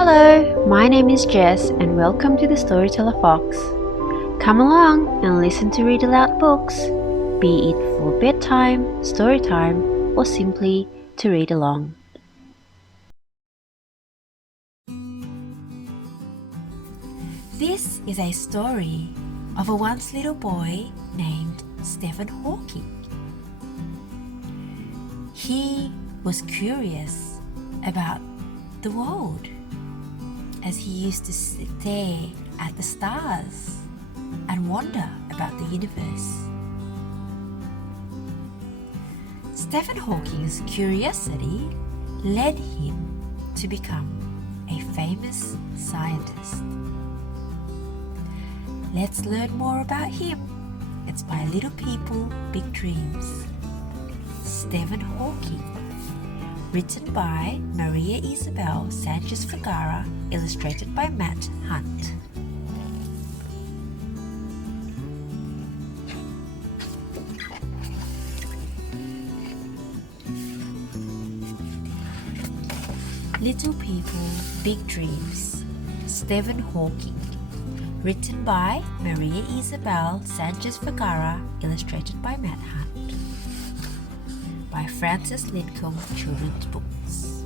Hello, my name is Jess and welcome to the Storyteller Fox. Come along and listen to read aloud books, be it for bedtime, story time, or simply to read along. This is a story of a once little boy named Stephen Hawking. He was curious about the world as he used to stare at the stars and wonder about the universe. Stephen Hawking's curiosity led him to become a famous scientist. Let's learn more about him. It's by Little People, Big Dreams. Stephen Hawking. Written by Maria Isabel Sanchez Vergara, illustrated by Matt Hunt. Little People, Big Dreams. Stephen Hawking. Written by Maria Isabel Sanchez Vergara, illustrated by Matt Hunt. By Francis Lidcombe Children's Books.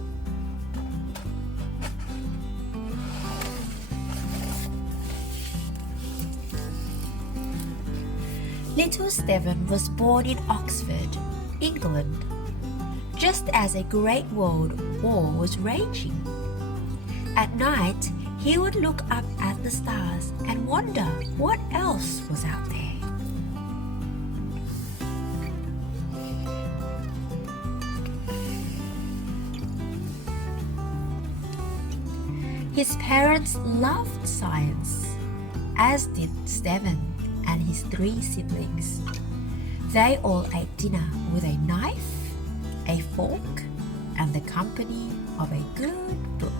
Little Stephen was born in Oxford, England, just as a Great World War was raging. At night, he would look up at the stars and wonder what else was out there. His parents loved science, as did Stephen and his 3 siblings. They all ate dinner with a knife, a fork, and the company of a good book.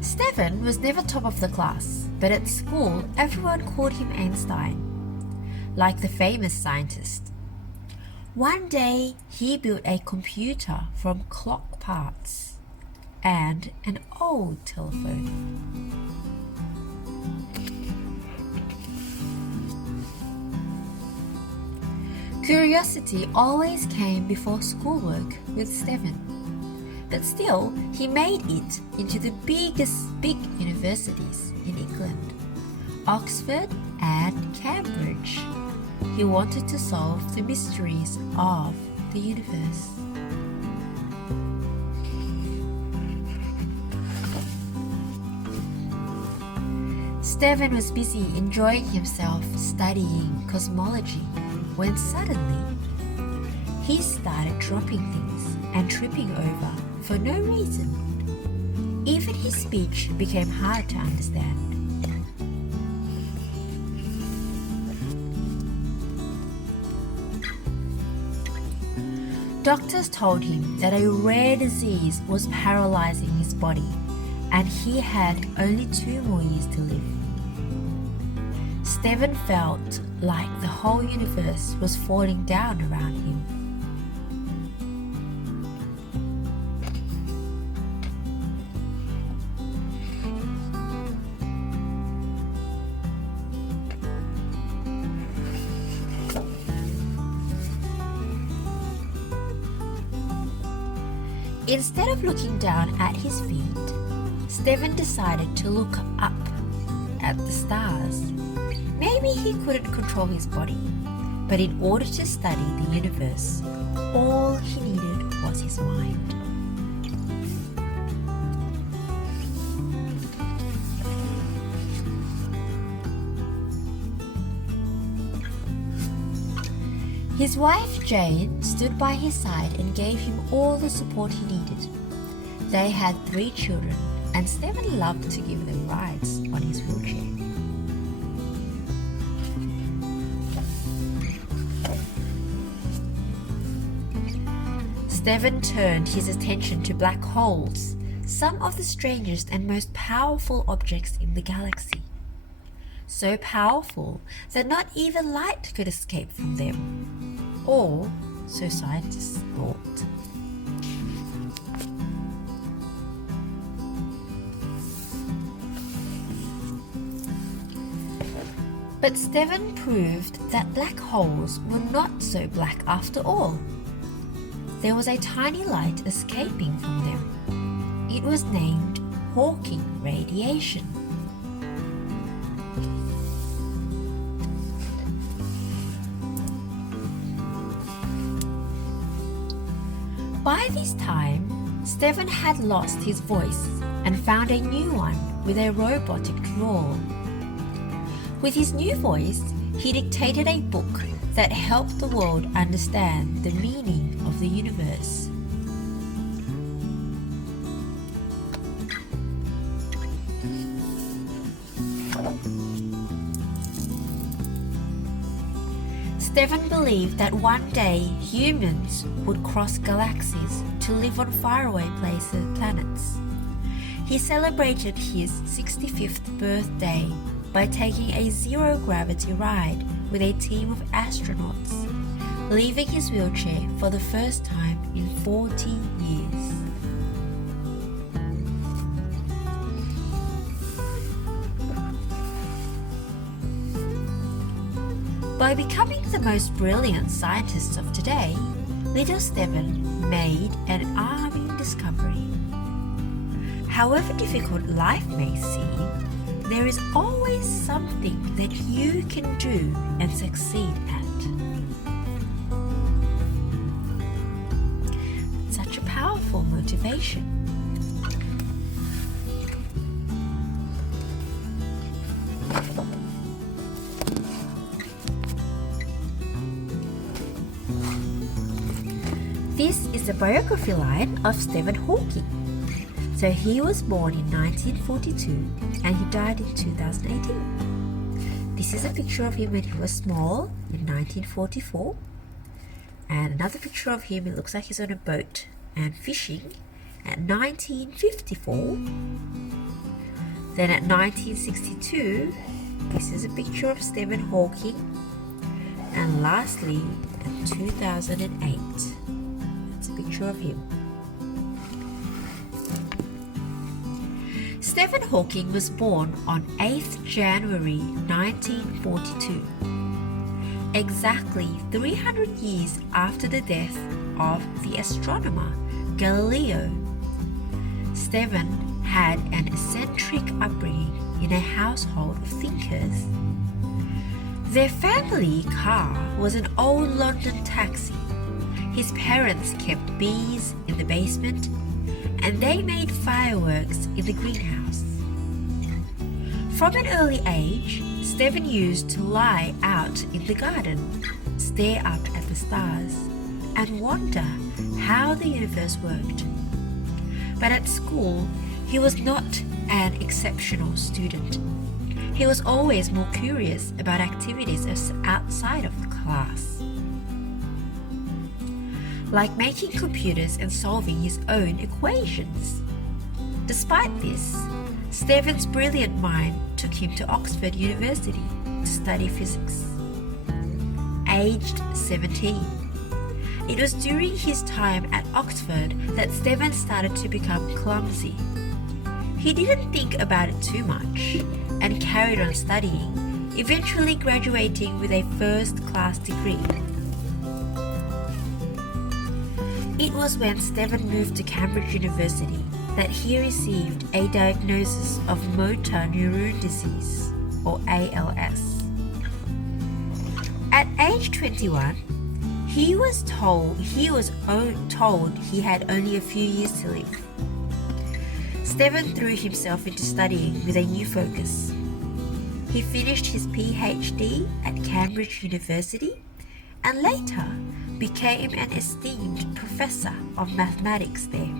Stephen was never top of the class, but at school everyone called him Einstein, like the famous scientist. One day he built a computer from clock parts and an old telephone. Curiosity always came before schoolwork with Stephen, but still he made it into the big universities in England, Oxford and Cambridge. He wanted to solve the mysteries of the universe. Stephen was busy enjoying himself studying cosmology when suddenly he started dropping things and tripping over for no reason. Even his speech became hard to understand. Doctors told him that a rare disease was paralyzing his body and he had only 2 more years to live. Stephen felt like the whole universe was falling down around him. Instead of looking down at his feet, Stephen decided to look up at the stars. Maybe he couldn't control his body, but in order to study the universe, all he needed was his mind. His wife Jane stood by his side and gave him all the support he needed. They had 3 children, and Stephen loved to give them rides on his wheelchair. Stephen turned his attention to black holes, some of the strangest and most powerful objects in the galaxy. So powerful that not even light could escape from them. or so scientists thought. But Stephen proved that black holes were not so black after all. There was a tiny light escaping from them. It was named Hawking radiation. By this time, Stephen had lost his voice and found a new one with a robotic drawl. With his new voice, he dictated a book that helped the world understand the meaning of the universe. Stephen believed that one day humans would cross galaxies to live on faraway planets. He celebrated his 65th birthday by taking a zero-gravity ride with a team of astronauts, leaving his wheelchair for the first time in 40 years. By becoming the most brilliant scientist of today, little Stephen made an alarming discovery. However difficult life may seem, there is always something that you can do and succeed at. Such a powerful motivation. This is the biography line of Stephen Hawking. So he was born in 1942 and he died in 2018. This is a picture of him when he was small in 1944. And another picture of him, it looks like he's on a boat and fishing at 1954. Then at 1962, this is a picture of Stephen Hawking. And lastly, in 2008, that's a picture of him. Stephen Hawking was born on 8th January 1942, exactly 300 years after the death of the astronomer Galileo. Stephen had an eccentric upbringing in a household of thinkers. Their family car was an old London taxi. His parents kept bees in the basement and they made fireworks in the greenhouse. From an early age, Stephen used to lie out in the garden, stare up at the stars, and wonder how the universe worked. But at school, he was not an exceptional student. He was always more curious about activities outside of the class, like making computers and solving his own equations. Despite this, Stephen's brilliant mind took him to Oxford University to study physics. Aged 17, it was during his time at Oxford that Stephen started to become clumsy. He didn't think about it too much and carried on studying, eventually graduating with a first-class degree. It was when Stephen moved to Cambridge University that he received a diagnosis of motor neuron disease, or ALS. At age 21, he was told he had only a few years to live. Stephen threw himself into studying with a new focus. He finished his PhD at Cambridge University and later became an esteemed professor of mathematics there.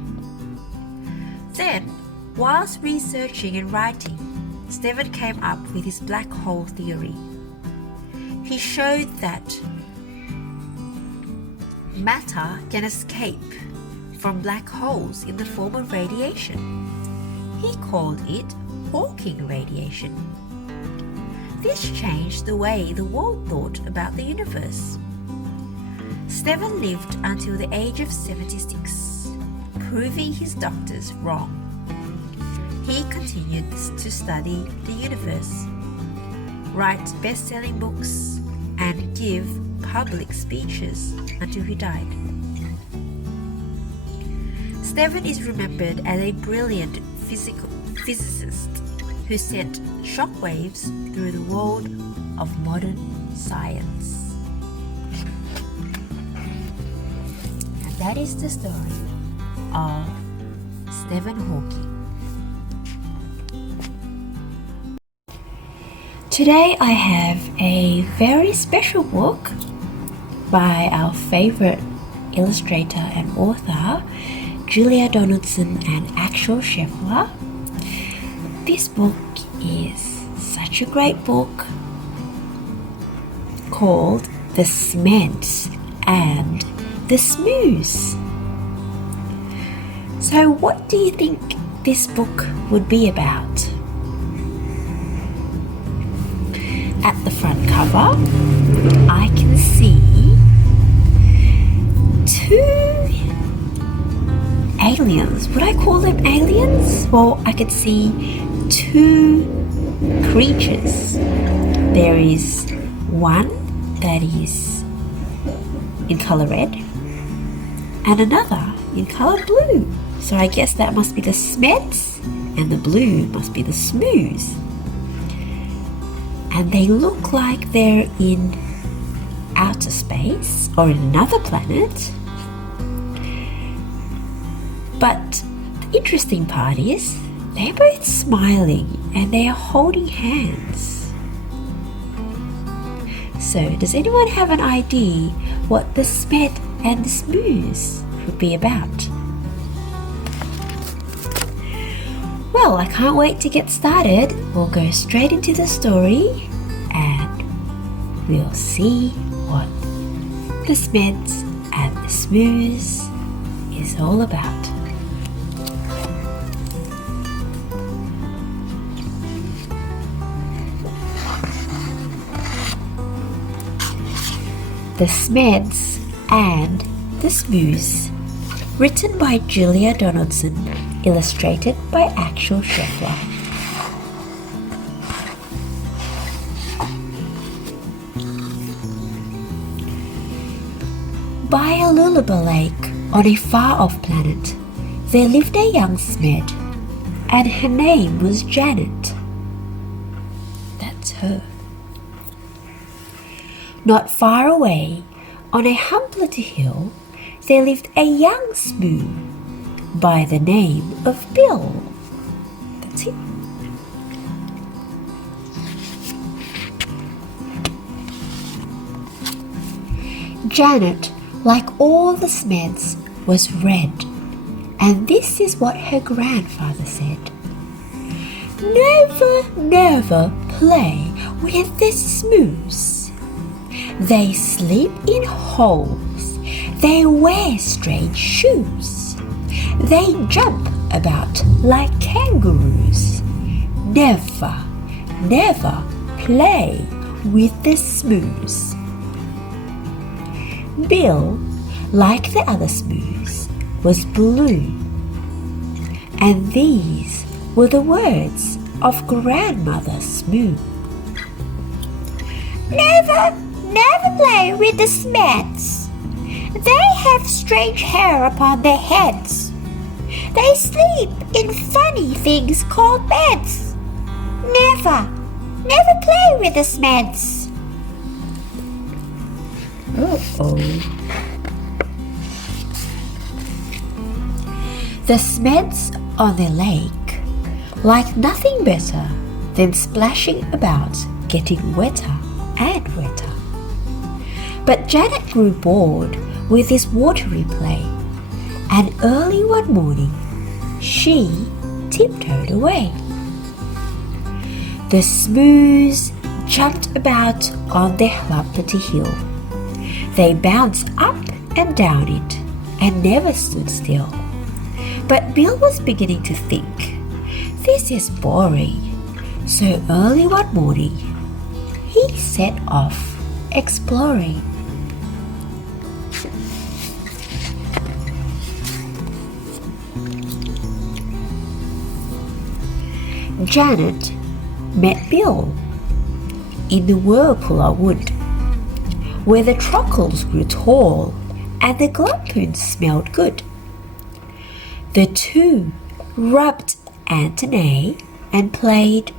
Then, whilst researching and writing, Stephen came up with his black hole theory. He showed that matter can escape from black holes in the form of radiation. He called it Hawking radiation. This changed the way the world thought about the universe. Stephen lived until the age of 76, proving his doctors wrong. He continued to study the universe, write best-selling books, and give public speeches until he died. Stephen is remembered as a brilliant physicist who sent shockwaves through the world of modern science. And that is the story of Stephen Hawking. Today I have a very special book by our favorite illustrator and author, Julia Donaldson and Axel Scheffler. This book is such a great book called The Smeds and the Smooths. So what do you think this book would be about? At the front cover, I can see two aliens. Would I call them aliens? Well, I could see two creatures. There is one that is in color red and another in color blue. So I guess that must be the Smeds and the blue must be the Smooths. And they look like they're in outer space or in another planet. But the interesting part is they're both smiling and they are holding hands. So does anyone have an idea what the Smed and the Smooths would be about? Well, I can't wait to get started. We'll go straight into the story and we'll see what the Smeds and the Smooths is all about. The Smeds and the Smooths, written by Julia Donaldson, illustrated by Axel Scheffler. By a lullaby lake on a far-off planet, there lived a young Smed, and her name was Janet. That's her. Not far away, on a humbler hill, there lived a young Smooth by the name of Bill. That's it. Janet, like all the Smeds, was red, and this is what her grandfather said. Never, never play with the Smooths. They sleep in holes. They wear strange shoes. They jump about like kangaroos. Never, never play with the Smooths. Bill, like the other Smooths, was blue. And these were the words of Grandmother Smooth. Never, never play with the Smeds. They have strange hair upon their heads. They sleep in funny things called beds. Never, never play with the Smeds. Uh-oh. The Smeds on the lake liked nothing better than splashing about, getting wetter and wetter. But Janet grew bored with this watery play, and early one morning she tiptoed away. The Smooths jumped about on their humpty hill. They bounced up and down it and never stood still. But Bill was beginning to think, this is boring. So early one morning, he set off exploring. Janet met Bill in the whirlpool wood, where the truckles grew tall and the glumpoons smelled good. The two rubbed Anthony and played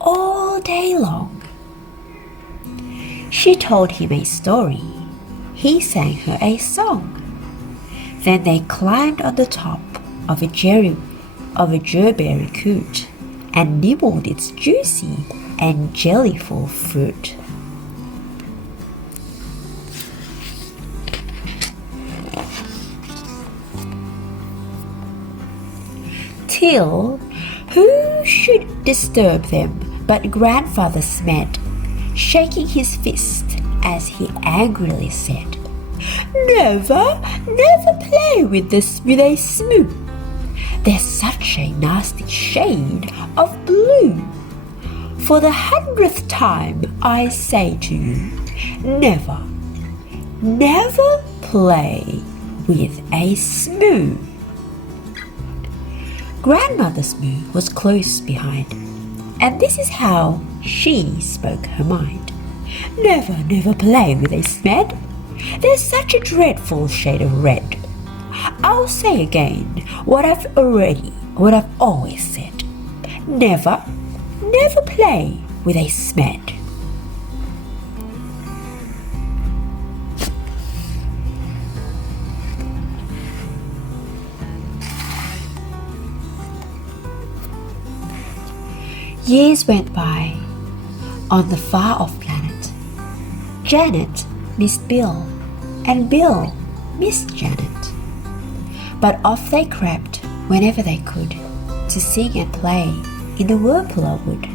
all day long. She told him a story. He sang her a song. Then they climbed on the top of a gerberry coot and nibbled its juicy and jellyful fruit. Till who should disturb them but Grandfather Smed, shaking his fist as he angrily said, "Never, never play with a smoo. There's such a nasty shade of blue. For the 100th time I say to you, never, never play with a smoo." Grandmother Smoo was close behind, and this is how she spoke her mind. "Never, never play with a Smed. There's such a dreadful shade of red. I'll say again what I've always said. Never, never play with a Smed." Years went by. On the far-off planet, Janet missed Bill, and Bill missed Janet. But off they crept whenever they could to sing and play in the whirlpool wood.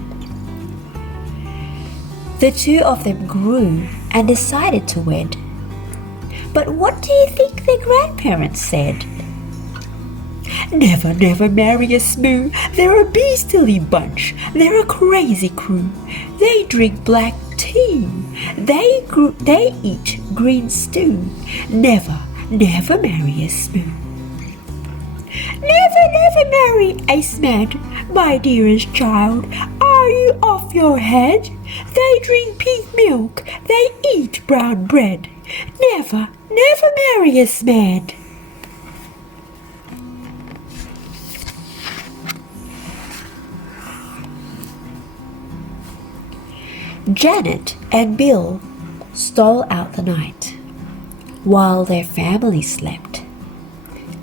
The two of them grew and decided to wed. But what do you think their grandparents said? "Never, never marry a smoo. They're a beastly bunch. They're a crazy crew. They drink black tea. They eat green stew. Never, never marry a smoo." "Never, never marry a Smed, my dearest child. Are you off your head? They drink pink milk. They eat brown bread. Never, never marry a Smed." Janet and Bill stole out the night while their family slept,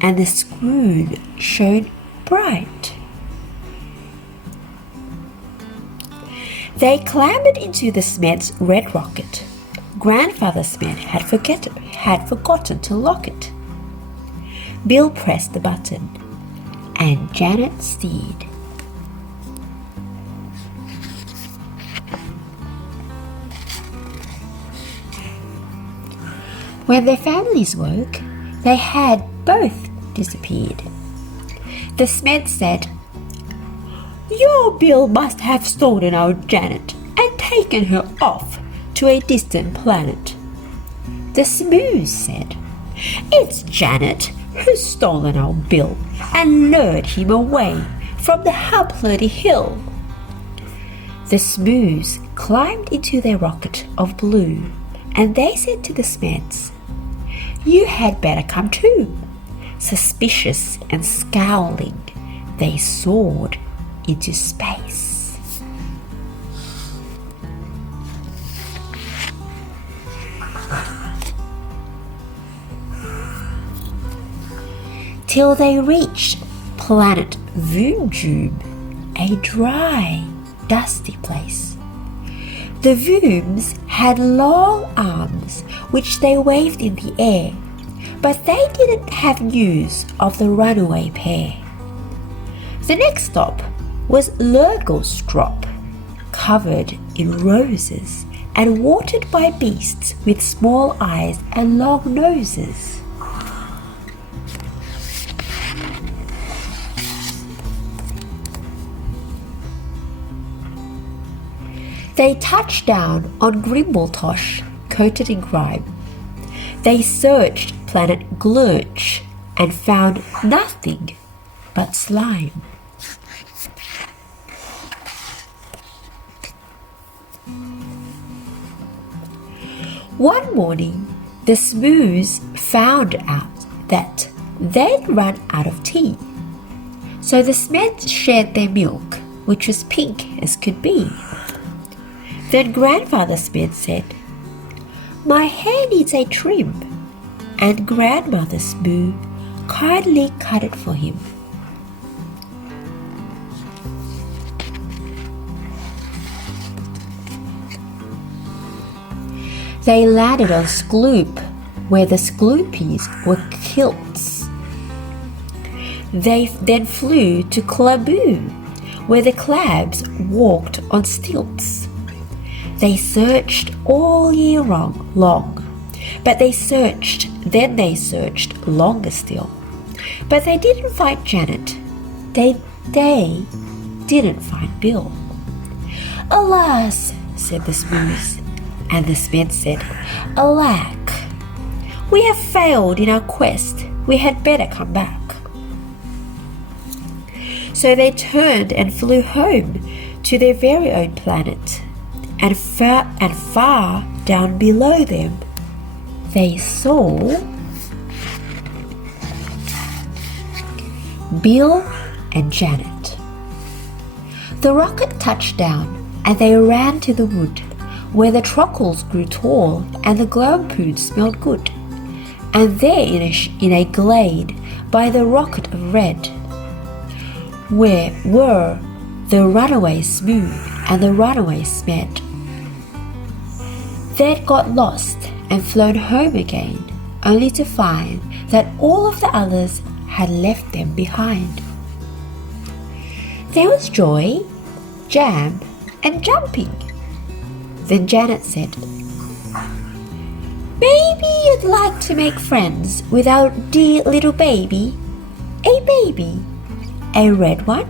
and the moon shone bright. They clambered into the Smed's red rocket. Grandfather Smed had forgotten to lock it. Bill pressed the button, and Janet steered. When their families woke, they had both disappeared. The Smed said, "Your Bill must have stolen our Janet and taken her off to a distant planet." The Smoo said, "It's Janet who's stolen our Bill and lured him away from the Humpledy Hill." The Smoos climbed into their rocket of blue, and they said to the Smeds, "You had better come too." Suspicious and scowling, they soared into space. Till they reached planet Voom, a dry, dusty place. The Vooms had long arms which they waved in the air, but they didn't have news of the runaway pair. The next stop was Lurglestrop, covered in roses and watered by beasts with small eyes and long noses. They touched down on Grimbletosh, coated in grime. They searched planet Glurch and found nothing but slime. One morning, the Smoos found out that they'd run out of tea. So the Smeds shared their milk, which was pink as could be. Then Grandfather Smed said, "My hair needs a trim," and Grandmother Smoo kindly cut it for him. They landed on Skloop, where the Skloopies were kilts. They then flew to Klaboo, where the Clabs walked on stilts. They searched all year long, but they searched longer still. But they didn't find Janet. They didn't find Bill. "Alas," said the Smoos, and the Smed said, "Alack, we have failed in our quest. We had better come back." So they turned and flew home to their very own planet, and far down below them they saw Bill and Janet. The rocket touched down and they ran to the wood, where the truckles grew tall and the glompoons smelled good. And there in a glade by the rocket of red, where were the runaway Smoo and the runaway Smed. They'd got lost and flown home again, only to find that all of the others had left them behind. There was joy, jam, and jumping. Then Janet said, "Maybe you'd like to make friends with our dear little baby. A baby. A red one?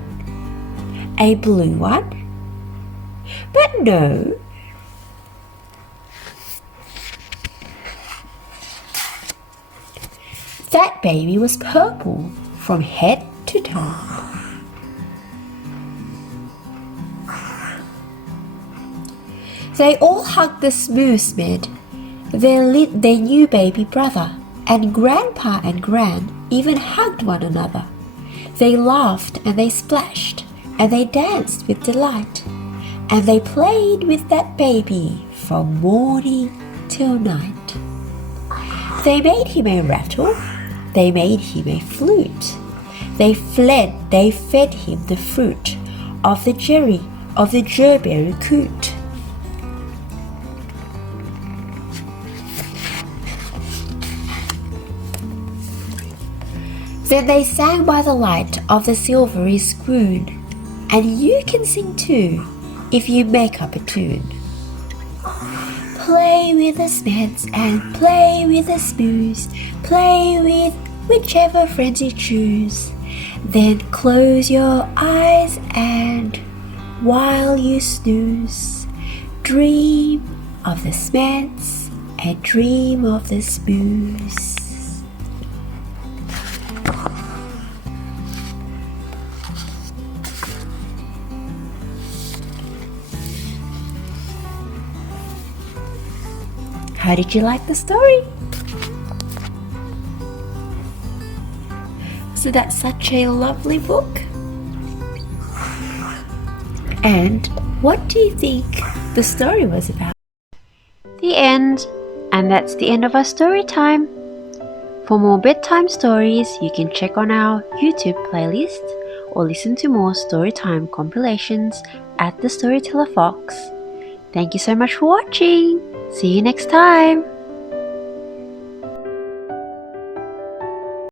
A blue one? But no. That baby was purple from head to toe." They all hugged the Smoo Smed, their new baby brother, and Grandpa and Gran even hugged one another. They laughed and they splashed and they danced with delight, and they played with that baby from morning till night. They made him a rattle, they made him a flute. They fed him the fruit of the gerberry coot. Then they sang by the light of the silvery spoon, and you can sing too if you make up a tune. Play with the Smeds and play with the Smoos, play with whichever friends you choose. Then close your eyes and while you snooze, dream of the Smeds and dream of the Smoos. How did you like the story? So that's such a lovely book. And what do you think the story was about? The end. And that's the end of our story time. For more bedtime stories, you can check on our YouTube playlist or listen to more Storytime compilations at the Storyteller Fox. Thank you so much for watching. See you next time.